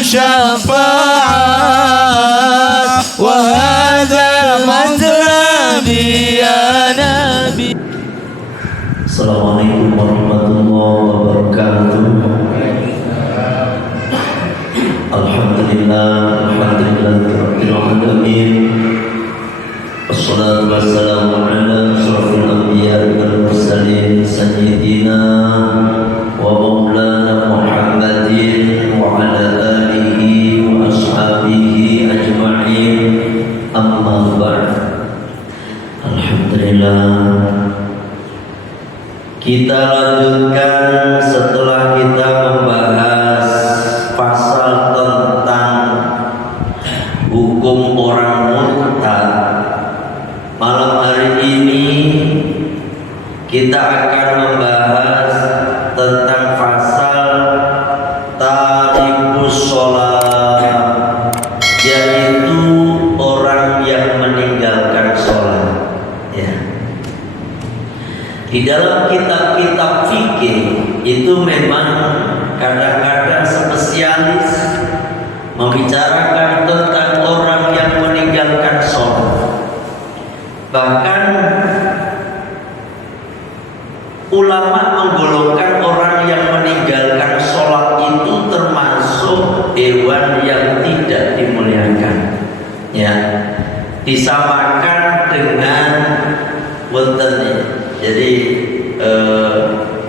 شفاعة وهذا مطلبي يا نبي. Assalamualaikum warahmatullahi wabarakatuh. Alhamdulillahirabbil alamin. Wassalatu wassalamu ala asyrafil anbiya'i wal mursalin sayyidina wa maulana Muhammadin wa ala alihi wa ashabihi ajma'in. Amma ba'd. Alhamdulillah, kita lanjutkan setelah kita membahas pasal tentang hukum orang murtad. Malam hari ini kita akan membahas tentang pasal tarikus sholat, yaitu orang yang meninggalkan sholat. Ya. Di dalam kitab-kitab fikih itu memang kadang-kadang spesialis membicarakan tentang orang yang meninggalkan sholat. Bahkan ulama menggolongkan orang yang meninggalkan sholat itu termasuk hewan yang tidak dimuliakan. Ya, disamakan dengan wonten. Jadi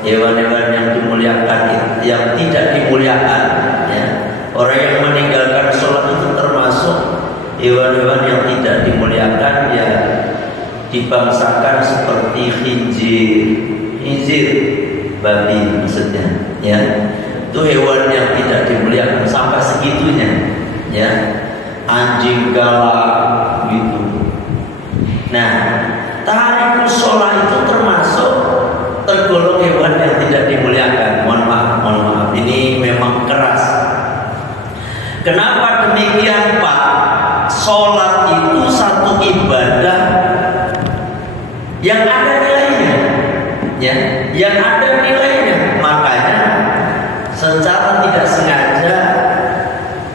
hewan-hewan yang dimuliakan, yang tidak dimuliakan, ya. Orang yang meninggalkan sholat itu termasuk hewan-hewan yang tidak dimuliakan, ya, dibangsakan seperti khinzir, babi maksudnya, ya. Itu hewan yang tidak dimuliakan sampai segitunya, ya. Anjing galak gitu. Nah, tarikus sholat itu termasuk tergolong hewan yang tidak dimuliakan. Mohon maaf, ini memang keras. Kenapa demikian, Pak? Sholat itu satu ibadah yang ada nilainya, ya, yang ada nilainya. Makanya secara tidak sengaja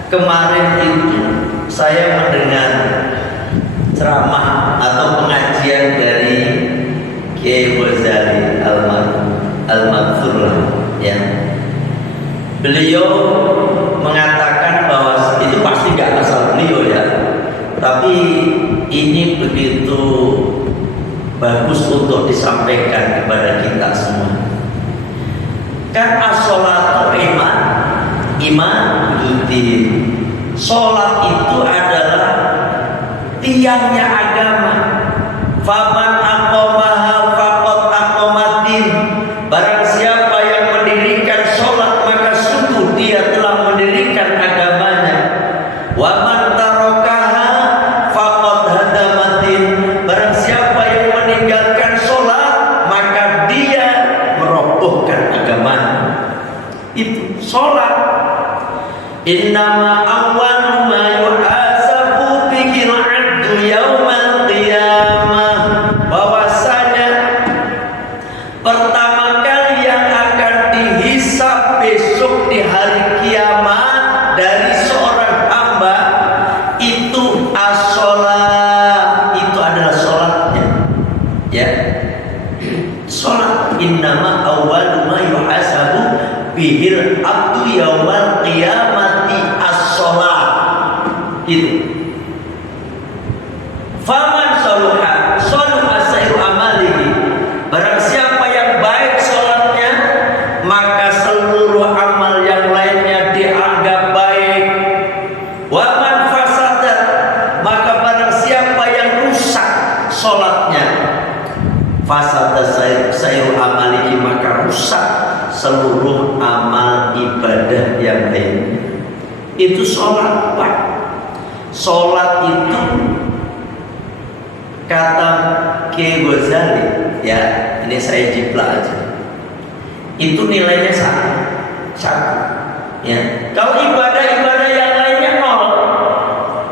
kemarin itu saya mendengar ceramah atau pengajian dari Kiai Ghazali Al-Maghfur, ya. Beliau mengatakan bahwa itu pasti gak asal beliau, ya, tapi ini begitu bagus untuk disampaikan kepada kita semua. Kan as-sholatu iman din. Sholat itu adalah tiangnya agama. Faman aqamaha faqad aqamatin. Barang siapa yang mendirikan sholat, maka sungguh dia telah mendirikan agamanya. Wa man tarakaha faqad hadamatin. Barang siapa yang meninggalkan sholat, maka dia merobohkan agamanya. Itu sholat. Innama awwalu ma yuhasabu bihi al-'abdu yaumal qiyamah. Bahwasanya pertama kali yang akan dihisab besok di hari kiamat dari seorang hamba itu as-sholat, itu adalah sholatnya, ya. Sholat. Innama awwalu ma yuhasabu bihil abdu yaumal qiyamati as-sholat. Gitu. Faman saluha saluha sairu amalihi. Barang siapa yang baik sholatnya, maka seluruh amal yang lainnya dianggap baik. Wa man fasadat, maka barang siapa yang rusak sholatnya, fasada sairu amalihi, maka rusak seluruh amal ibadah yang lain. Itu sholat, Pak. Sholat itu kata Kiai Ghazali, ya, ini saya jiplak aja, itu nilainya satu, ya. Kalau ibadah-ibadah yang lainnya nol,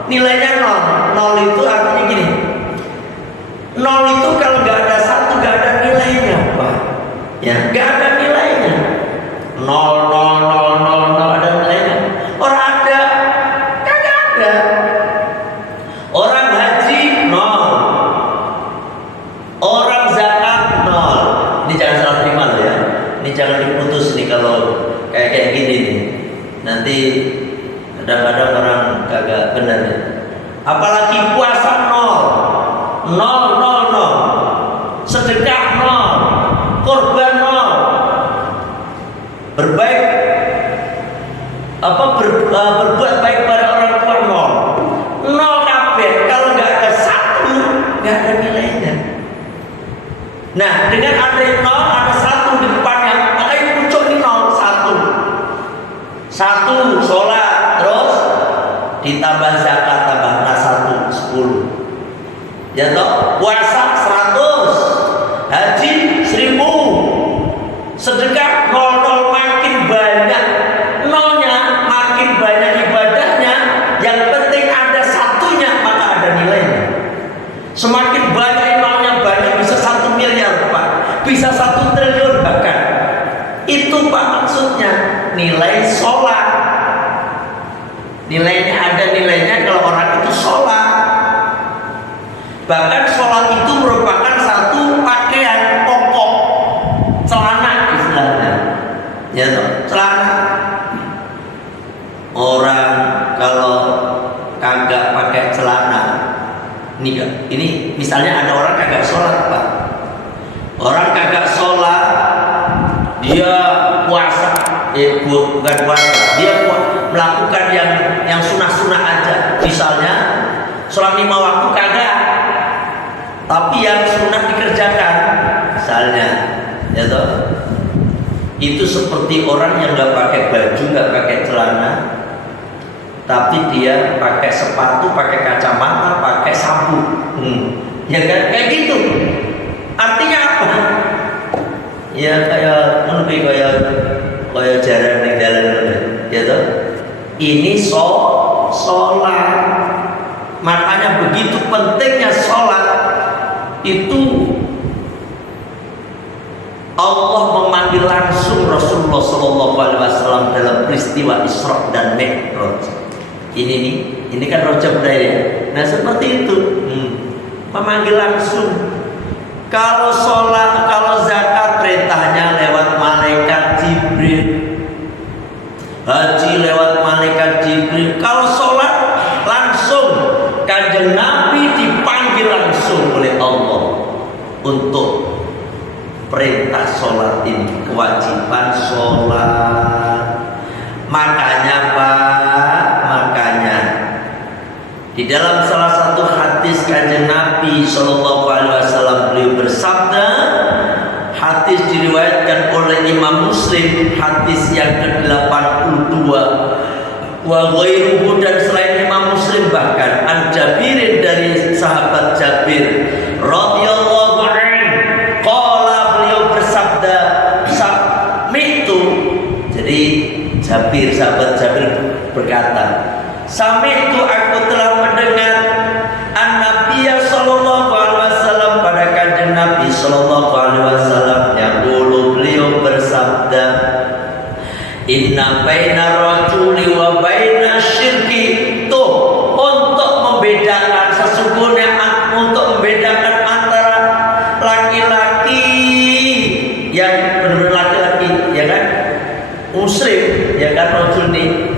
nilainya nol itu artinya gini, nol itu kalau nggak ada satu, nggak ada nilainya, Pak, ya, nggak ada nilainya. Nol ada nilainya. Orang ada nol, nol, nol. Sedekah nol, korban nol. Berbaik berbuat baik pada orang tua nol. Nol kabeh. Kalau nggak ada satu, nggak ada nilainya. Nah, dengan ada nol, ada satu di depannya, makanya muncul di nol, satu. Satu sholat, terus ditambah zakat, tambah satu, 10. Ya toh, puasa 100, haji 1000, sedekah 00, makin banyak nolnya, makin banyak ibadahnya. Yang penting ada satunya, maka ada nilainya. Semakin banyak nolnya, banyak, bisa 1 miliar Pak, bisa 1 triliun bahkan. Itu Pak maksudnya nilai sholat. Nilainya ada nilainya kalau orang itu sholat. Bahkan sholat itu merupakan satu pakaian pokok, celana istilahnya. Ya toh, celana. Orang kalau kagak pakai celana, ini misalnya ada orang kagak sholat Pak. Orang kagak sholat, dia puasa, bukan puasa, dia melakukan yang sunah-sunah aja. Misalnya sholat 5 waktu kagak, tapi yang sunnah dikerjakan, misalnya, ya toh, itu seperti orang yang nggak pakai baju, nggak pakai celana, tapi dia pakai sepatu, pakai kacamata, pakai sabuk, ya kan, kayak gitu. Artinya apa? Ya kayak lebih kayak jalan di jalan, ya toh. Ini sholat. Makanya begitu pentingnya sholat. Itu Allah memanggil langsung Rasulullah SAW dalam peristiwa Isra dan Mi'raj. Ini kan Rajab ya. Nah seperti itu, memanggil langsung. Kalau sholat, kalau zakat perintahnya lewat malaikat Jibril, haji lewat malaikat Jibril. Kalau sholat langsung Kanjeng Nabi dipanggil langsung oleh Allah untuk perintah sholat ini, kewajiban sholat. Makanya di dalam salah satu hadis Kanjeng Nabi SAW beliau bersabda, hadis diriwayatkan oleh Imam Muslim, hadis yang ke-82, wa ghairuhu, dan selain Imam Muslim bahkan an Jabirin, dari sahabat Jabir radhiyallahu anhu, qala, beliau bersabda, sami'tu, jadi Jabir, sahabat Jabir berkata, sami'tu, aku telah mendengar an-Nabiyya sallallahu alaihi wasallam, pada Kanjeng Nabi sallallahu alaihi wasallam, yang dulu beliau bersabda, inna baina rajuli wa baina syirki, tuh untuk membedakan, sesungguhnya untuk membedakan antara laki-laki yang benar-benar laki-laki, ya kan, musyrik, ya kan, rajul ini,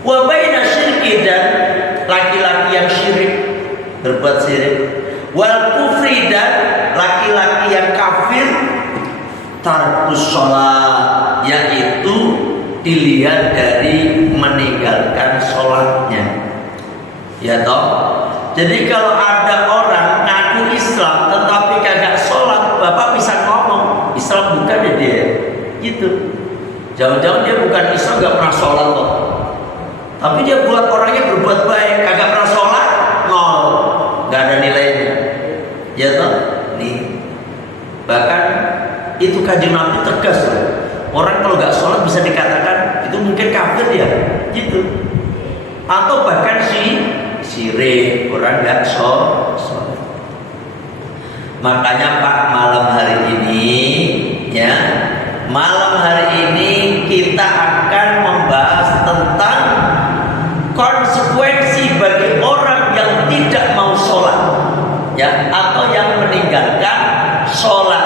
wa baina syirki, dan laki-laki yang syirik, berbuat syirik, wal kufri, dan laki-laki yang kafir, tarkus sholat, yaitu dilihat dari meninggalkan sholatnya, ya toh. Jadi kalau ada orang ngaku Islam tetapi kagak sholat, bapak bisa ngomong Islam bukan ya dia, gitu. Jangan-jangan dia bukan Islam, gak pernah sholat kok, tapi dia buat orangnya berbuat baik, kagak pernah sholat, nol, gak ada nilainya, ya toh. Nih, bahkan itu Kanjeng Nabi tegas loh. Orang kalau gak sholat bisa dikatakan itu mungkin kafir dia, gitu. Atau bahkan syirik, orang gak sholat. Makanya Pak, malam hari ini, ya, malam hari ini kita akan membahas tentang konsekuensi bagi orang yang tidak mau sholat, ya, atau yang meninggalkan sholat.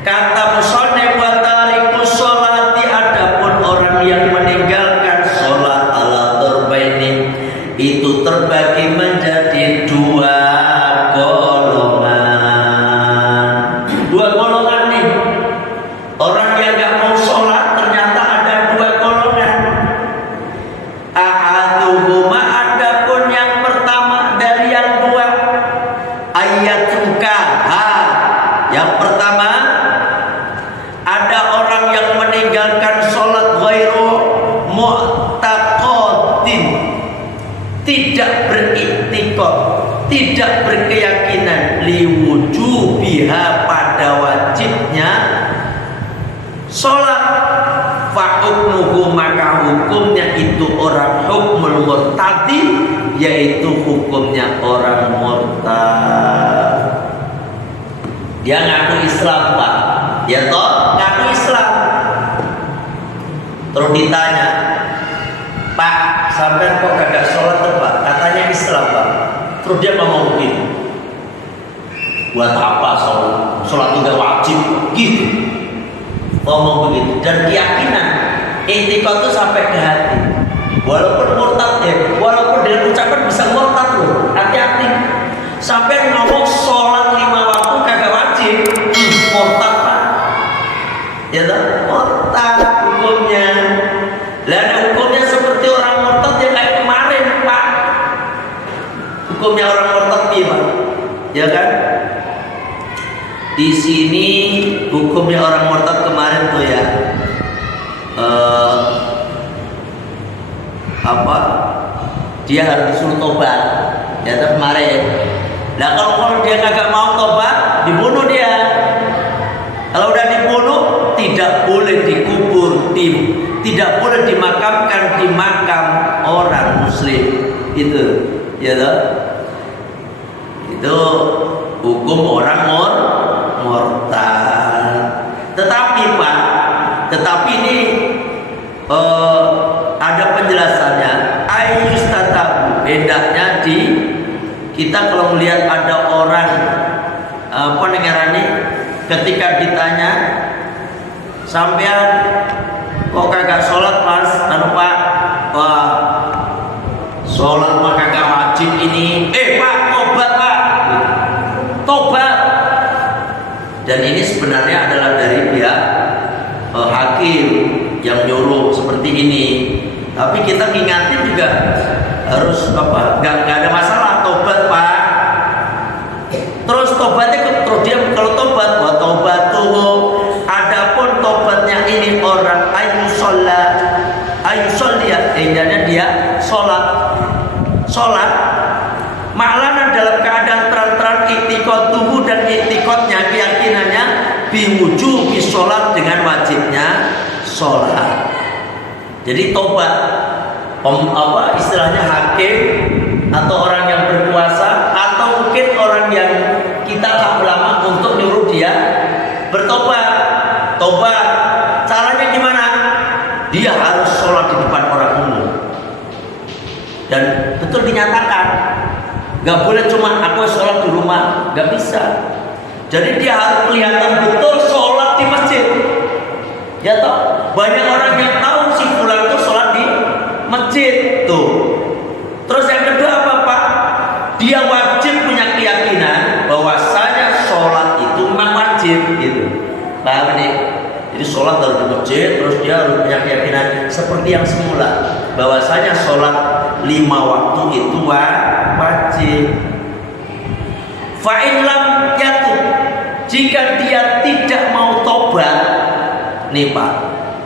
Kata musannif, wa tarikus sholati, adapun orang yang meninggalkan sholat ala darbaini, itu terbagi menjadi 2 Yang pertama, ada orang yang meninggalkan sholat ghairu mu'taqadin, tidak beriktikad, tidak berkeyakinan liwujubiha, pada wajibnya sholat. Fa'hukmuhu, maka hukumnya itu orang hukmul murtadi, yaitu hukumnya orang murtad. Dia ngaku Islam, Pak, ya toh, ngaku Islam. Terus ditanya, Pak, sampai kok kagak sholat tuh, Pak? Katanya Islam, Pak. Terus dia ngomong begini, buat apa sholat? Sholat juga wajib, gitu. Ngomong begitu. Dan keyakinan i'tiqad itu sampai ke hati. Walaupun murtad ya, walaupun dengan ucapan bisa murtad loh. Hati-hati. Sampai ngomong sholat 5 waktu kagak wajib, murtad, Pak. Ya toh? Murtad hukumnya. Lah hukumnya seperti orang murtad yang kayak kemarin, Pak. Hukumnya orang murtad gimana? Ya kan? Di sini hukumnya orang murtad kemarin tuh ya, dia harus disuruh tobat, ya tuh kemarin. Nah kalau dia kagak mau tobat, dibunuh dia. Kalau udah dibunuh, tidak boleh dikubur, tidak boleh dimakamkan di makam orang muslim. Itu, ya tuh. Itu hukum orang murtad. Tetapi Pak, ini ada penjelasannya. Ayustatabu, bedanya di kita kalau melihat ada orang ketika ditanya, sampean kok kagak sholat Mas? Pak, wah, sholat mah kagak wajib ini. Pak, tobat Pak, tobat. Dan ini sebenarnya adalah dari pihak hakim yang nyuruh seperti ini. Tapi kita ngingatin juga harus nggak ada masalah, tobat Pak. Terus tobatnya terus dia kalau tobat, wa taubatuhu. Adapun tobatnya ini orang ayusolliya, indahnya dia sholat maklana dalam keadaan terang-terang i'tiqaduhu, dan i'tiqadnya keyakinannya biwujubi sholat, dengan wajibnya sholat. Jadi tobat istilahnya hakim atau orang yang berkuasa atau mungkin orang yang kita ulama untuk nyuruh dia bertobat. Tobat caranya gimana? Dia harus sholat di depan orang umum dan betul dinyatakan. Gak boleh cuma aku sholat di rumah, gak bisa. Jadi dia harus kelihatan betul sholat di masjid. Ya toh, banyak orang yang tahu si fulan itu sholat di masjid tuh. Terus yang kedua apa Pak? Dia wajib punya keyakinan bahwasanya sholat itu memang wajib gitu. Paham nih? Jadi sholat harus di masjid, terus dia harus punya keyakinan seperti yang semula, bahwasanya sholat 5 waktu itu wajib. Fa'in lam yatub, jika dia tidak mau tobat, nih Pak,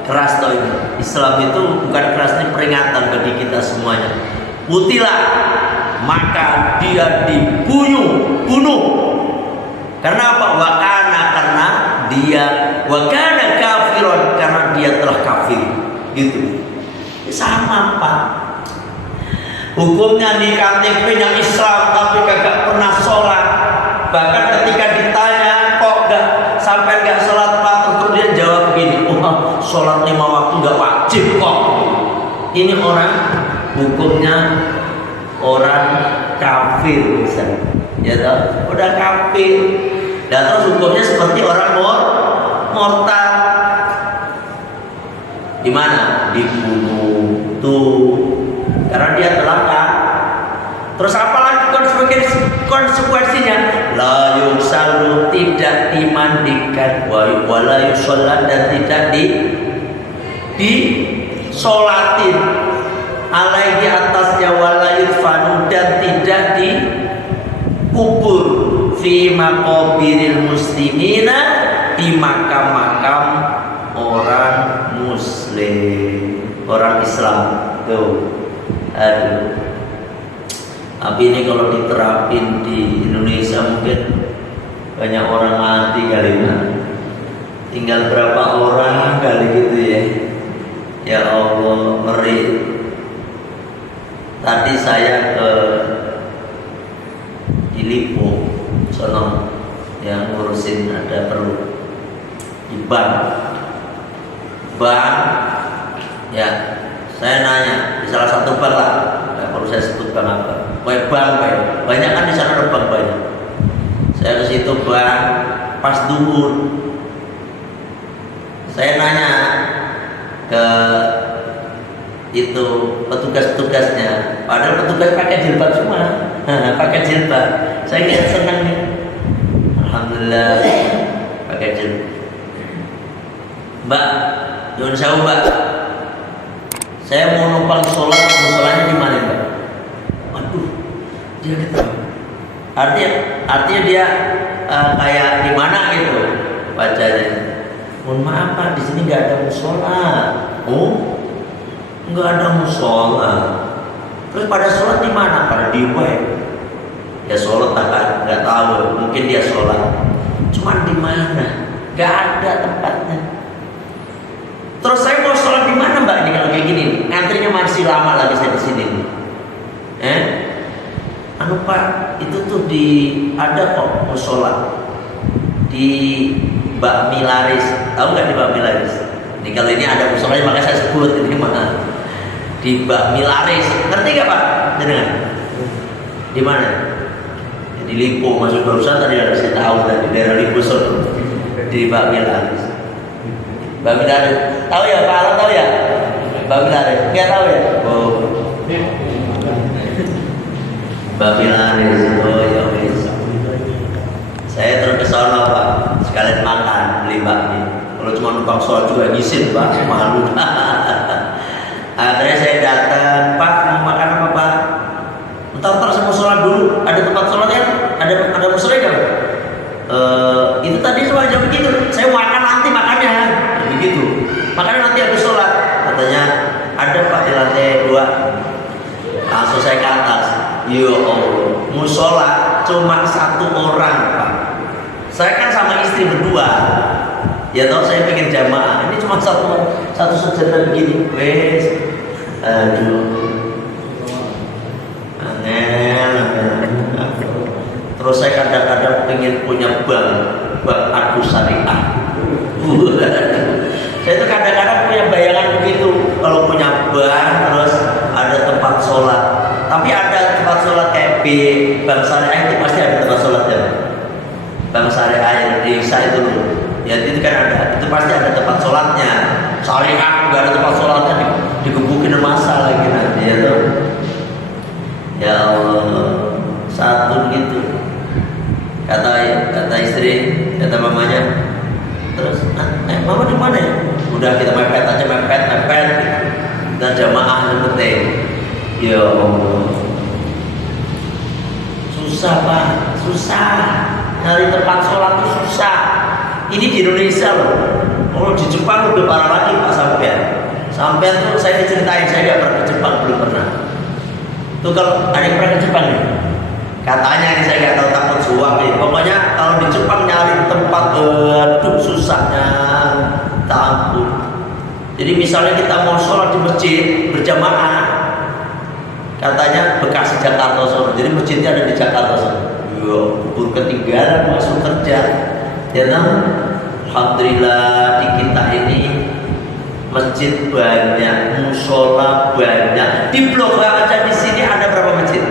keras toh ini. Islam itu bukan keras, ini peringatan bagi kita semuanya. Putilah, maka dia bunuh. Karena apa? Wakana, karena dia wakana kafiron, karena dia telah kafir. Gitu. Sama Pak. Hukumnya di KTP-nya Islam tapi kagak pernah sholat. Bahkan ketika ditanya kok sampai gak sholat Pak, terus dia jawab begini, sholat 5 waktu gak wajib kok. Ini orang hukumnya orang kafir misalnya, ya toh, udah kafir. Dan terus hukumnya seperti orang murtad. Gimana? Dibunuh tuh, karena dia telah kan. Terus apalagi konsekuensinya? La yusallu, tidak dimandikan, wa la yusallat, dan tidak disolatin, alaihi atasnya, wa la yudfanu, dan tidak kubur fi maqabiril muslimina, di makam-makam orang muslim, orang Islam. Tuh. Aduh. Tapi ini kalau diterapin di Indonesia mungkin banyak orang mati kali ini. Tinggal berapa orang kali gitu ya. Ya Allah, ngeri. Tadi saya ke Lipo, sono yang ngurusin ada perlu di bank, ya. Saya nanya di salah satu bank lah, nggak perlu saya sebut bank apa. Banyak kan di sana ada bank banyak. Saya ke situ bank pas duhur. Saya nanya ke itu petugas-petugasnya, padahal petugas pakai jilbab semua, pakai jilbab. Saya lihat senang nih, alhamdulillah pakai jilbab. Mbak, jangan saya Mbak, saya mau numpang sholat, musolanya di mana Mbak? Waduh, dia gitu. Artinya dia kayak di mana gitu wajahnya. Mohon maaf Pak, di sini nggak ada musola. Oh, nggak ada musola. Terus pada sholat di mana? Pada di web. Ya sholat tak nggak tahu. Mungkin dia sholat. Cuman di mana? Nggak ada tempatnya. Terus saya mau sholat di mana Mbak? Ini kalau kayak gini, antrinya masih lama lagi saya di sini. Anu Pak, itu tuh ada kok musola di Bakmi Laris. Tahu nggak di Bakmi Laris? Ini kalau ini ada musolanya makanya saya sebut ini mana? Di Bakmi Laris. Ngerti nggak Pak? Dengar? Di mana? Di Lipo, masuk barusan tadi ada saya tahu dari daerah Lipo di Bakmi Laris. Bakmi Laris. Tahu ya Pak Alam, tahu ya? Bakmi Laris. Nggak tahu ya? Oh. Bakmi Laris. Oh ya wes. Saya terus ke sana Pak, sekalian makan, beli bakmi. Kalau cuma numpang sholat juga ngisin Pak, malu. Akhirnya saya datang, Pak mau makan apa Pak? Ntar saya mau sholat dulu. Ada tempat sholatnya? Ada musola kan? Itu tadi cuma jam begitu. Saya makan nanti makannya, begitu. Makannya nanti habis sholat. Katanya ada Pak di lantai 2. Langsung saya ke atas. Ya Allah, musola cuma satu orang Pak. Saya kan sama istri berdua. Ya tau saya pengen jamaah. Ini cuma satu sajadah begini. Wes. Aduh. Angel. Terus saya kadang-kadang pengen punya bank adu syariah. Saya itu kadang-kadang punya bayangan begitu. Kalau punya bank terus ada tempat sholat. Tapi ada tempat sholat kayak bank syariah itu pasti ada tempat sholatnya. Bank syariah yang di desa itu loh. Ya itu kan ada, itu pasti ada tempat sholatnya. Syariah nggak ada tempat sholatnya, digebukin masa lagi nanti ya tuh. Ya Allah, satu gitu. Kata istri, kata mamanya. Terus, mama di mana ya? Udah kita mepet aja, mepet. Kita jamaah yang penting. Ya Allah, susah Pak, susah. Nyari tempat sholat itu susah. Ini di Indonesia loh. Kalau di Jepang udah parah lagi Pak Sampean tuh saya diceritain, saya nggak pernah ke Jepang, belum pernah. Tuh kalau ada yang pernah ke Jepang nih, katanya ini saya nggak tahu, takut suap nih. Pokoknya kalau di Jepang nyari tempat susahnya takut. Jadi misalnya kita mau sholat di masjid berjamaah, katanya Bekasi Jakarta sono. Jadi masjidnya ada di Jakarta sono. Kubur ketinggalan masuk kerja. Ya alhamdulillah di kita ini masjid banyak, musola banyak. Di Blok H aja di sini ada berapa masjid?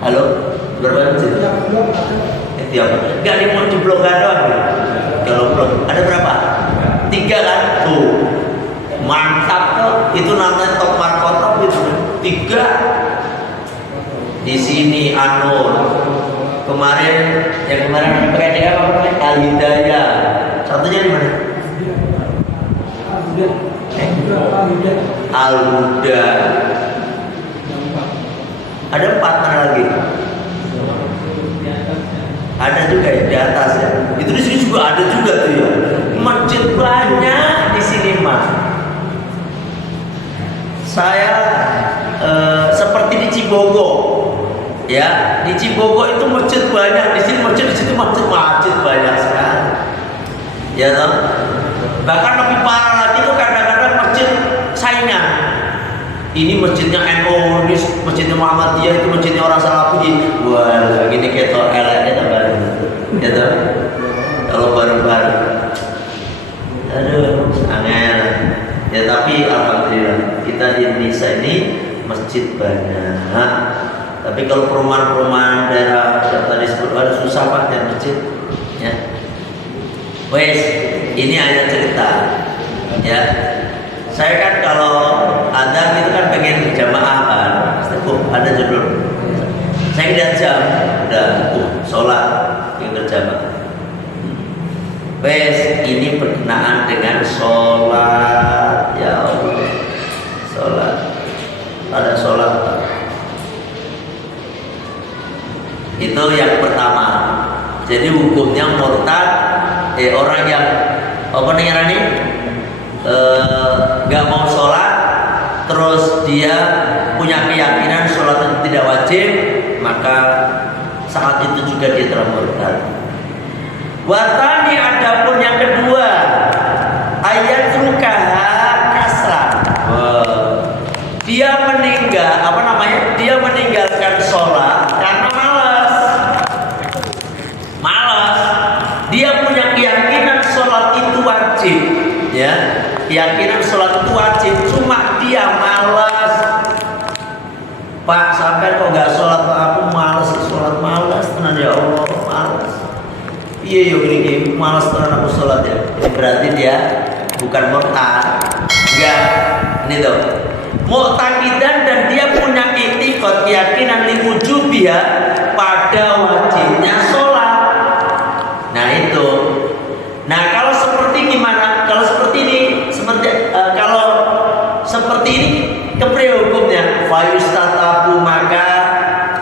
Halo, berapa masjid? Enggak di Blok H doang. Kalau Blok ada berapa? 3 kan? Tuh mantap tuh. Itu namanya top markotop itu 3. Di sini Anur kemarin pakai dia apa namanya Al-Hidayah, satunya di mana? Al-Huda. Ada 4 mana lagi? juga ya, di atas ya. Itu di sini juga ada juga tuh ya. Masjid banyak di sini Mas. Saya seperti di Cibogo, ya di Cibogo itu masjid banyak, di sini masjid, di situ masjid banyak sekali, ya toh. Bahkan lebih parah lagi itu kadang-kadang masjid saingan. Ini masjidnya NU, ini masjidnya Muhammadiyah, itu masjidnya orang Salafi. Wah, gini ketok eleknya tambah, ya toh. Kalau bareng-bareng, aduh, angel. Ya tapi alhamdulillah kita di Indonesia ini masjid banyak. Tapi kalau perumahan-perumahan daerah yang tadi disebut ada susah Pak dan masjid, ya. Wes, ini hanya cerita, ya. Saya kan kalau ada gitu kan pengen berjamaah kan, ada judul. Saya lihat jam, udah sholat yang berjamaah. Wes, ini berkenaan dengan sholat, ya Allah, sholat. Ada sholat. Itu yang pertama. Jadi hukumnya murtad, orang yang apa namanya nggak mau sholat, terus dia punya keyakinan sholat itu tidak wajib, maka saat itu juga dia telah murtad. Watani adapun yang kedua, ayat rukaha kasran. Dia Dia meninggalkan sholat karena malas. Dia punya keyakinan sholat itu wajib, ya. Keyakinan sholat itu wajib, cuma dia malas. Pak, sampai kok nggak sholat? Pak, aku malas sholat, malas tenan ya Allah, malas. Iya yuk gini malas tenan aku sholat ya. Berarti dia bukan murtad, enggak. Ini tuh mu'taqidan, dan dia punya i'tiqad, keyakinan liwujubiha, pada wajibnya sholat. Nah itu. Nah kalau seperti gimana? Kalau seperti ini, kalau seperti ini kepriye hukumnya? Fayustatabu, maka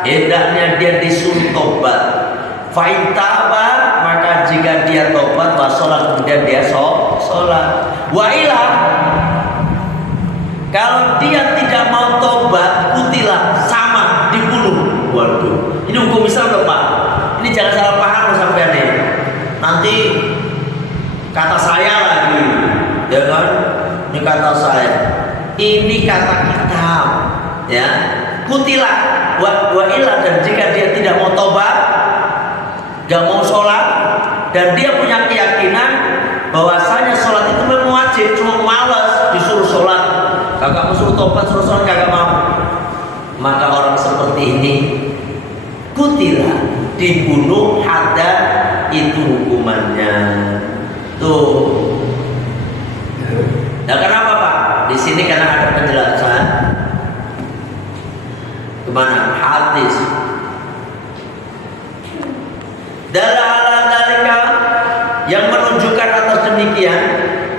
hendaknya dia disuruh tobat. Fa'intaba, maka jika dia tobat, wasolat, kemudian dia sholat. Wa ilah, kalau dia tidak mau tobat, kutilah, sama, dibunuh. Waduh, ini hukum Islam loh Pak. Ini jangan salah paham loh sampean nih. Nanti kata saya lagi, ya kan? Ini kata saya. Ini kata kitab, ya. Kutilah, wa ilah, dan jika dia tidak mau tobat, gak mau sholat, dan dia punya keyakinan bahwasanya sholat itu memang wajib, cuma malas disuruh sholat, kagak mau suruh tobat, suruh sholat kagak mau, maka orang seperti ini kutilah, dibunuh, haddad, itu hukumannya. Tuh. Nah kenapa Pak? Di sini karena ada penjelasan. Kemana? Hadis. Dalam dalika yang menunjukkan atas demikian,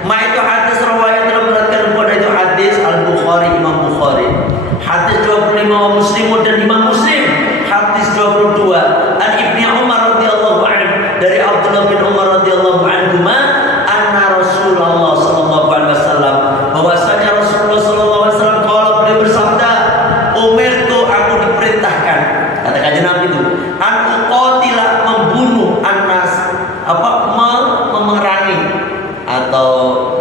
ma itu hadis riwayat telah beratkan kepada itu hadis Al-Bukhari, Imam Bukhari, hadis 25 Muslim dan Imam Muslim, hadis 22 an Ibnu Umar radhiyallahu anhu, dari Abdullah bin Umar radhiyallahu anhu, anna Rasulullah sallallahu alaihi wasallam, bahwasanya Rasulullah sallallahu alaihi wasallam kalau beliau bersabda, umirtu, aku diperintahkan, kata kanjeng Nabi itu, an uqatila, membunuh, anas, memerangi atau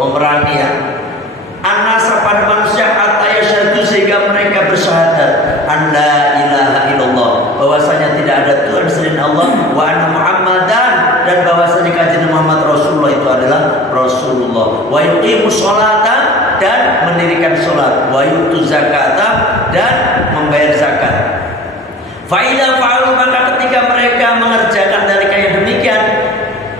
memerangi ya, anas pada manusia, hatta yasyhadu, sehingga mereka bersyahadat an la ilaha illallah, bahwasanya tidak ada Tuhan selain Allah, wa anna Muhammadan, dan bahwasanya kanjeng Muhammad Rasulullah itu adalah Rasulullah, wa yuqimus sholata, dan mendirikan sholat, wa yutuz zakata, dan membayar zakat. Fa'idha fa'alu, maka ketika mereka mengerjakan dari kayak demikian,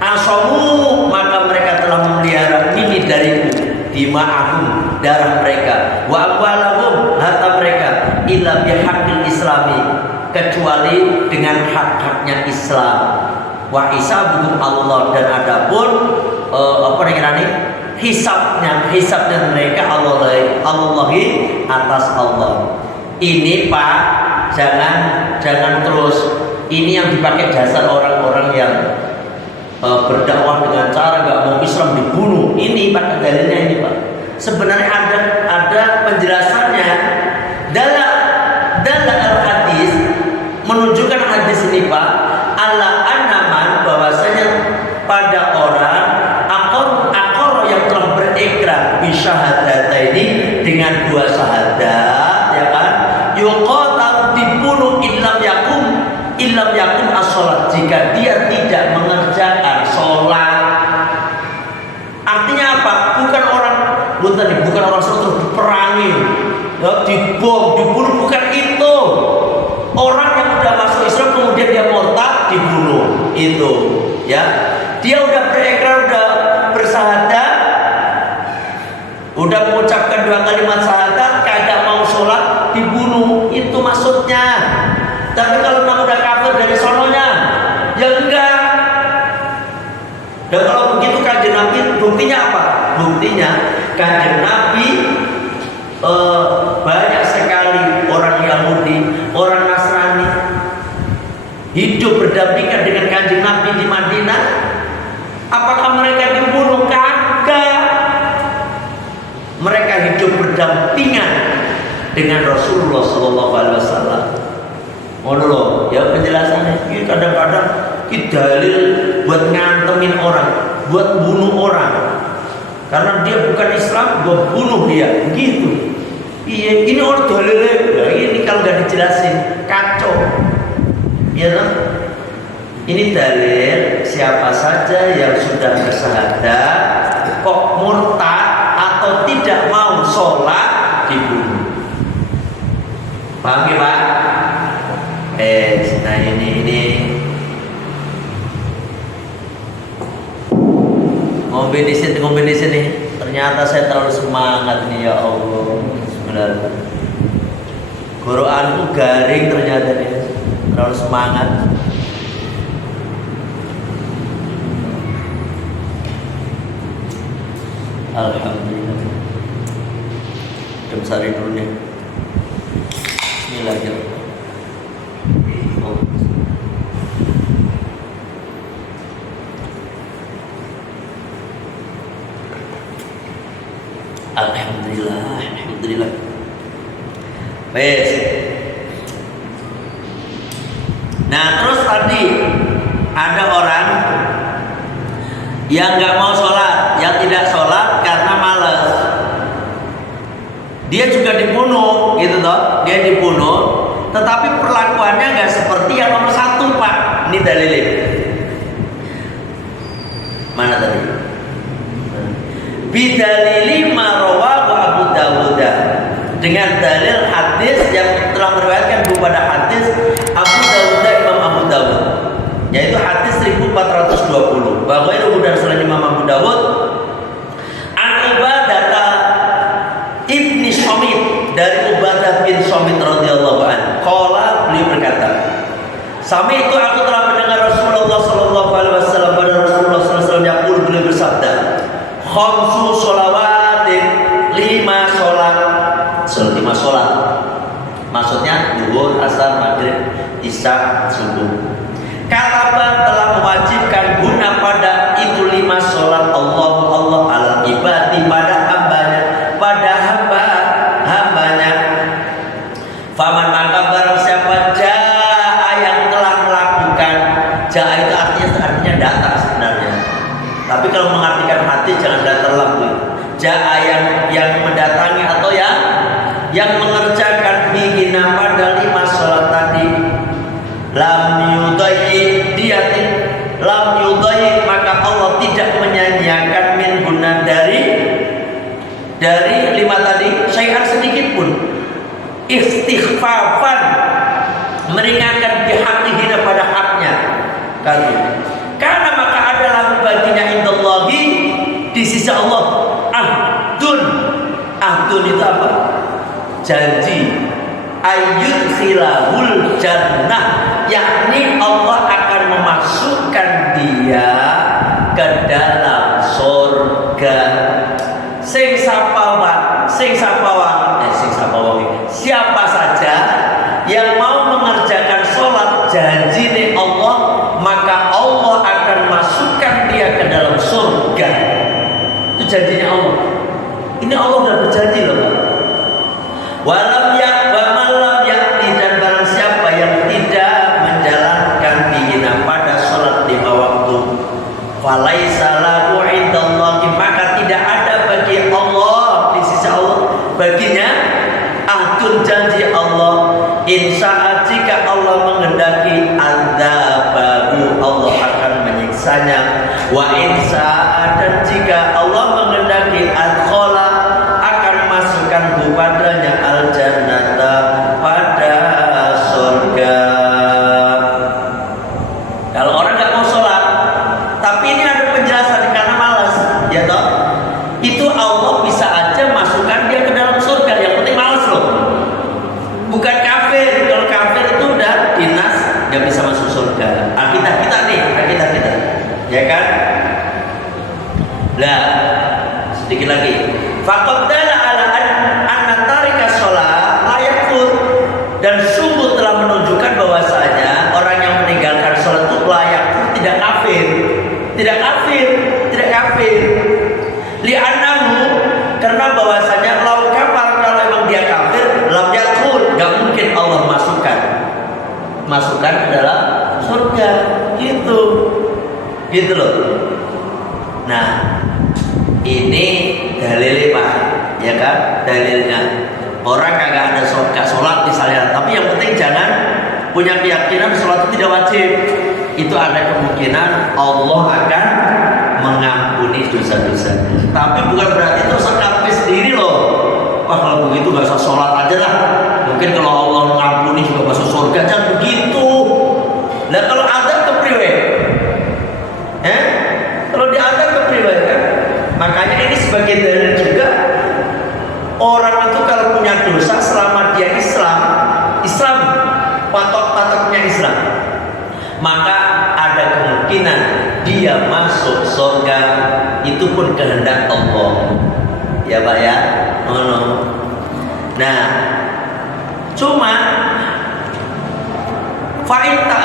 asamu, maka mereka telah memelihara ini dariku, dima'ahum, darah mereka, wa amwalahum, harta mereka, illa bihaqqil islami, kecuali dengan hak-haknya Islam, wa hisabuhum Allah, dan adapun hisabnya mereka Allahi, atas Allah. Ini Pak, jangan terus ini yang dipakai dasar orang-orang yang berdakwah dengan cara nggak mau Islam dibunuh. Ini pada dalilnya ini Pak. Sebenarnya ada penjelasannya dalam al-hadis, menunjukkan hadis ini Pak, ala anaman, bahwasanya pada orang akor yang telah berikrar bisyahadata ini dengan dua syahadat, ya kan, yuqatal, dibunuh illam yakun as-sholat, jika dia tidak mengerjakan sholat. Artinya apa? Bukan orang terus diperangi, ya, dibom, dibunuh, bukan itu. Orang yang sudah masuk Islam kemudian dia murtad, dibunuh, itu, ya. Dia udah berikrar, udah bersyahadat, udah mengucapkan dua kalimat syahadat, kagak mau sholat, dibunuh, itu maksudnya. Tapi kalau memang udah kafir dari sononya, ya enggak. Dan kalau begitu Kanjeng Nabi, buktinya apa? Buktinya Kanjeng Nabi banyak sekali orang Yahudi, orang Nasrani hidup berdampingan dengan Kanjeng Nabi di Madinah. Apakah mereka dibunuh? Kagak. Mereka hidup berdampingan dengan Rasulullah SAW. Loh, ya penjelasannya. Ini kadang-kadang dalil buat ngantemin orang, buat bunuh orang. Karena dia bukan Islam, gua bunuh dia, gitu. Iya, ini orang dalilnya. Nah, ini kalau nggak dijelasin, kacau. Iya kan? Ini dalil siapa saja yang sudah bersyahadat kok murtad atau tidak mau sholat, dibunuh. Paham ya Pak? Nah ini ngombe di sini. Ternyata saya terlalu semangat nih, ya Allah. Bismillah. Quranku garing ternyata nih, terlalu semangat. Alhamdulillah. Jam sari dulu nih. Bismillahirrahmanirrahim. Alhamdulillah. Baik. Nah, terus tadi ada orang yang nggak mau sholat, yang tidak sholat karena malas. Dia juga dibunuh, gitu toh? Dia dibunuh, tetapi perlakuannya nggak seperti yang nomor satu Pak. Ini dalilnya. Mana tadi? Bidalili marawahu Abu Dawud, dengan dalil hadis yang telah meriwayatkan kepada hadis Abu Dawud, Imam Abu Dawud, yaitu hadis 1420. Bahwa itu dan selain Imam Abu Dawud, an Ubadah ibni Somit, dari Ubadah bin Somit radhiyallahu anhu. Qala, beliau berkata, Sami itu aku telah mendengar Rasulullah sallallahu alaihi wasallam, pada Rasulullah sallallahu alaihi wasallam yaqul, beliau bersabda, khamsu sholawatin, 5 sholat. Maksudnya zuhur, asar, maghrib, isya, subuh. Kataba, telah mewajibkan guna pada itu 5 sholat Allah al ibadi, pada hambanya. Faman maka barang siapa jaa, yang telah melakukan. Jaa itu artinya datang sebenarnya. Tapi kalau mengartikan hati jangan datang lagi. Jaa yang mendatangi atau yang mengerjakan bihina pada 5 sholat tadi. Lam yudai, maka Allah tidak menyanyiakan min guna dari 5 tadi syai'an sedikit pun. Istighfafan, meringankan bihaqihina, pada haknya. Karena maka adalah baginya indallahi, di sisi Allah, ahdun itu apa? Janji. Ayyudkhilahul jannah, yakni Allah akan memasukkan dia ke dalam surga. Siapa saja yang mau mengerjakan sholat, janji janji nih Allah, maka Allah akan masukkan dia ke dalam surga. Itu janjinya Allah. Ini Allah sudah berjanji loh, Pak. Walam yakti, dan barang siapa yang tidak menjalankan bihina pada sholat 5 waktu, falaisa lahu indallahi, maka tidak ada bagi Allah, di sisi Allah baginya ahdun, janji Allah. Insya jika Allah menghendaki, adzabahu, Allah akan menyiksanya. Wa insya, dan jika Allah menghendaki, adkhala, akan masukkan padanya al jannata, pada surga. Kalau orang nggak mau sholat, tapi ini ada penjelasan karena malas, ya toh, itu Allah bisa aja masukkan dia ke dalam surga. Yang penting malas loh, bukan kafir. Kalau kafir itu udah dinas, nggak bisa masuk surga. Akidah kita nih, akidah kita, ya kan? Lah, sedikit lagi. Faqad dalla ala anna tarika sholat la yakfur, dan sungguh telah menunjukkan bahwasanya orang yang meninggalkan sholat itu layak, tidak kafir, tidak kafir, tidak kafir. Li'annahu, karena bahwasanya lau kafar, kalau emang dia kafir, lam yakfur, nggak mungkin Allah masukkan ke dalam surga, gitu loh. Nah, ini dalilnya Pak, ya kan? Dalilnya orang kagak ada sholat misalnya, tapi yang penting jangan punya keyakinan sholat itu tidak wajib. Itu ada kemungkinan Allah akan mengampuni dosa-dosa. Tapi bukan berarti itu sekali sendiri loh. Wah, kalau begitu gak usah sholat aja lah. Mungkin kalau Allah mengampuni juga masuk surga, jangan begitu. Nah, kalau ada kepriwe, kalau diantar kepriwe kan? Makanya ini sebagai dalil juga, orang itu kalau punya dosa selama dia Islam patok-patoknya Islam, maka ada kemungkinan dia masuk surga. Itu pun kehendak Allah, ya Pak ya. Nah, cuma fa'ita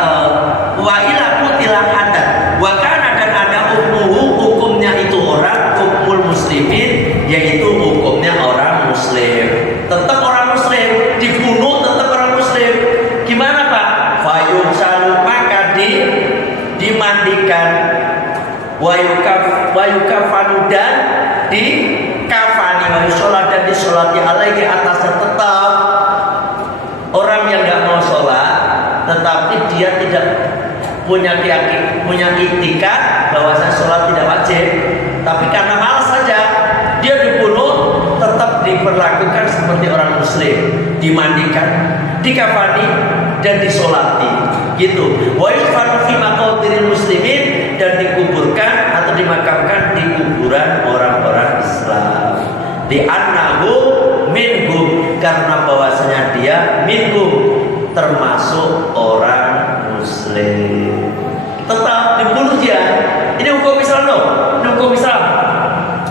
wa ila kutilah adat wa kana, dan ada hukumnya itu orang, hukumul muslimin, yaitu hukumnya orang muslim. Tetap orang muslim, dibunuh tetap orang muslim. Gimana Pak? Fayusalu, maka dimandikan, wayukafanu, dan dikafani, wayusolat, dan disolati alaihi, atasnya. Tetap orang yang nggak mau sholat, tetapi dia tidak punya itikad bahwasanya sholat tidak wajib, tapi karena malas saja dia dibunuh, tetap diperlakukan seperti orang muslim, dimandikan, dikafani, dan disolati, gitu. Wa yufanu fi maqabiril muslimin, dan dikuburkan atau dimakamkan di kuburan orang-orang Islam. Di annahu minhum, karena bahwasanya dia minhum, termasuk orang muslim. Tetap dibunuh dia. Ini hukum Islam loh, ini hukum Islam.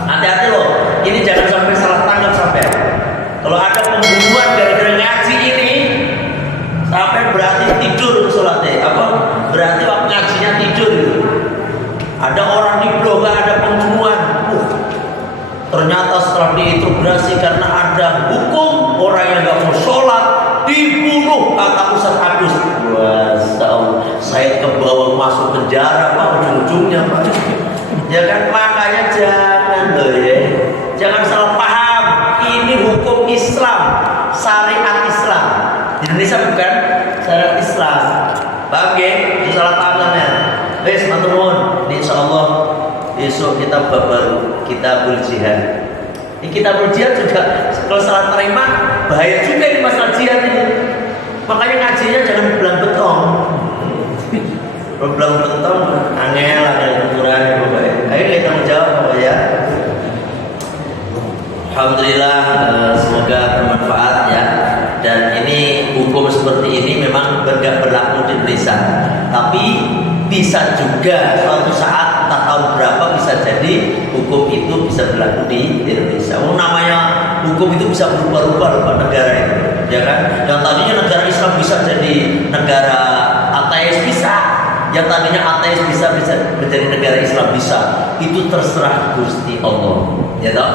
Hati-hati loh, ini jangan sampai salah tangkap sampai. Kalau ada pembunuhan gara-gara ngaji ini, sampai berarti tidur sholatnya, apa? Berarti waktu ngajinya tidur gitu. Ada orang di blog ada pembunuhan. Ternyata setelah diintegrasi karena ada hukum orang yang nggak mau sholat dibunuh, kata Ustaz Agus. Wah, saya ke bawah masuk penjara Pak, ujung-ujungnya Pak. Ya kan, makanya jangan loh ya, jangan salah paham. Ini hukum Islam, syariat Islam. Di Indonesia bukan syariat Islam. Paham ya? Salah pahamnya. Wes, teman-teman, insya Allah besok kita baru kita berjihad. Ini kita berjihad juga kalau salah terima bahaya juga ini masalah jihad ini. Makanya ngajinya jangan belang betong. Belang betong angel ada ukuran ya Bapak. Ayo kita menjawab Bapak ya. Alhamdulillah, semoga bermanfaat ya. Dan ini hukum seperti ini memang nggak berlaku di Indonesia, tapi bisa juga suatu saat tak tahu berapa bisa jadi hukum itu bisa berlaku di Indonesia. Namanya hukum itu bisa berubah-ubah Pak negara itu, ya kan? Yang tadinya negara Islam bisa jadi negara ateis bisa, yang tadinya ateis bisa menjadi negara Islam bisa. Itu terserah Gusti Allah, ya toh?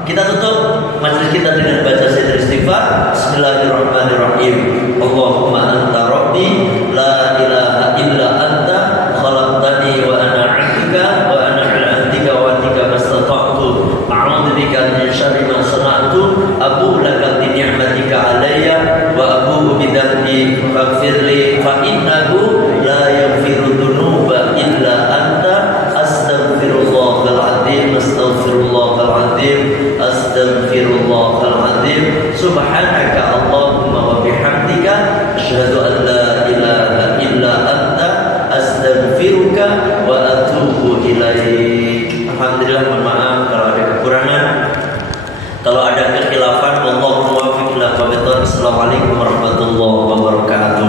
Kita tutup majelis kita dengan baca zikir istighfar. Bismillahirrahmanirrahim. Allahumma anta rabbi la ilaha illa anta khalaqtani wa ana 'abduka wa ana 'ala 'ahdika wa ahdika mastata'tu. A'udzu bika min syarri ma sana'tu. Abu laka bi ni'matika 'alayya wa abu bi dhanbi faghfirli fa innahu la yaghfiru dzunuba illa anta. Astaghfirullahal azim, astaghfirullahal azim, astaghfirullahaladzim. Subhanaka Allahumma wa bihamdika asyhadu an la ilaha illa anta astaghfiruka wa atubu ilaik. Alhamdulillah, mohon maaf kalau ada kekurangan, kalau ada kekhilafan. Wallahu muwaffiq ila aqwamit thoriq. Assalamualaikum warahmatullahi wabarakatuh.